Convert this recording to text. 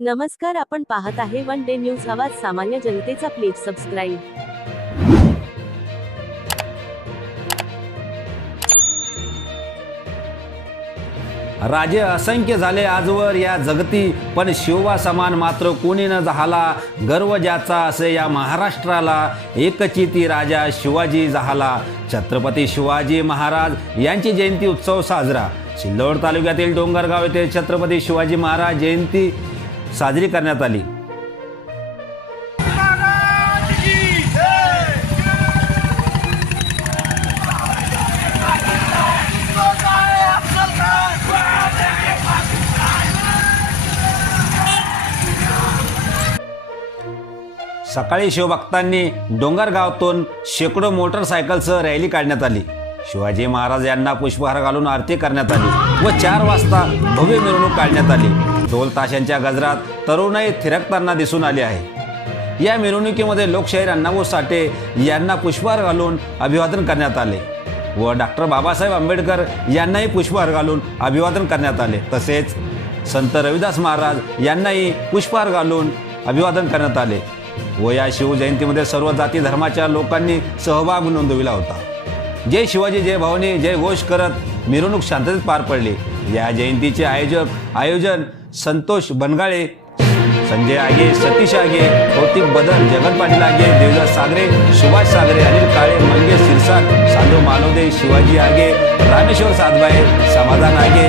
नमस्कार, आपण पाहत आहे वन डे न्यूज आवाज सामान्य जनतेचा. Please subscribe. राजे असंख्य झाले आजवर या जगती, पण शिवबा समान मात्र कोणी न झाला. गर्व ज्याचा असे या महाराष्ट्राला, एकची ती राजा शिवाजी झाला. छत्रपती शिवाजी महाराज यांची जयंती उत्सव साजरा. सिल्लोड तालुक्यातील डोंगरगाव येथे छत्रपती शिवाजी महाराज जयंती साजरी करण्यात आली. सकाळी शिवभक्तांनी डोंगरगावातून शेकडो मोटरसायकलसह रॅली काढण्यात आली. शिवाजी महाराज यांना पुष्पहार घालून आरती करण्यात आली व 4 वाजता भव्य मिरवणूक काढण्यात आली. ढोल ताशांच्या गजरात तरुणाई थिरकताना दिसून आली आहे. या मिरवणुकीमध्ये लोकशाहीर अण्णाभाऊ साठे यांना पुष्पहार घालून अभिवादन करण्यात आले व डॉक्टर बाबासाहेब आंबेडकर यांनाही पुष्पहार घालून अभिवादन करण्यात आले. तसेच संत रविदास महाराज यांनाही पुष्पहार घालून अभिवादन करण्यात आले व या शिवजयंतीमध्ये सर्व जाती धर्माच्या लोकांनी सहभाग नोंदविला होता. जय शिवाजी जय भवानी जय घोष करत मिरवणूक शांततेत पार पडली. या जयंतीचे आयोजन संतोष बनगाळे, संजय आगे, सतीश आगे, कौतिक बदल, जगन पाटील आगे, देवदास सागरे, सुभाष सागरे, अनिल काळे, मंगेश सिरसाट, सांडू मानवदे, शिवाजी आगे, रामेश्वर सातबाई, समाधान आगे,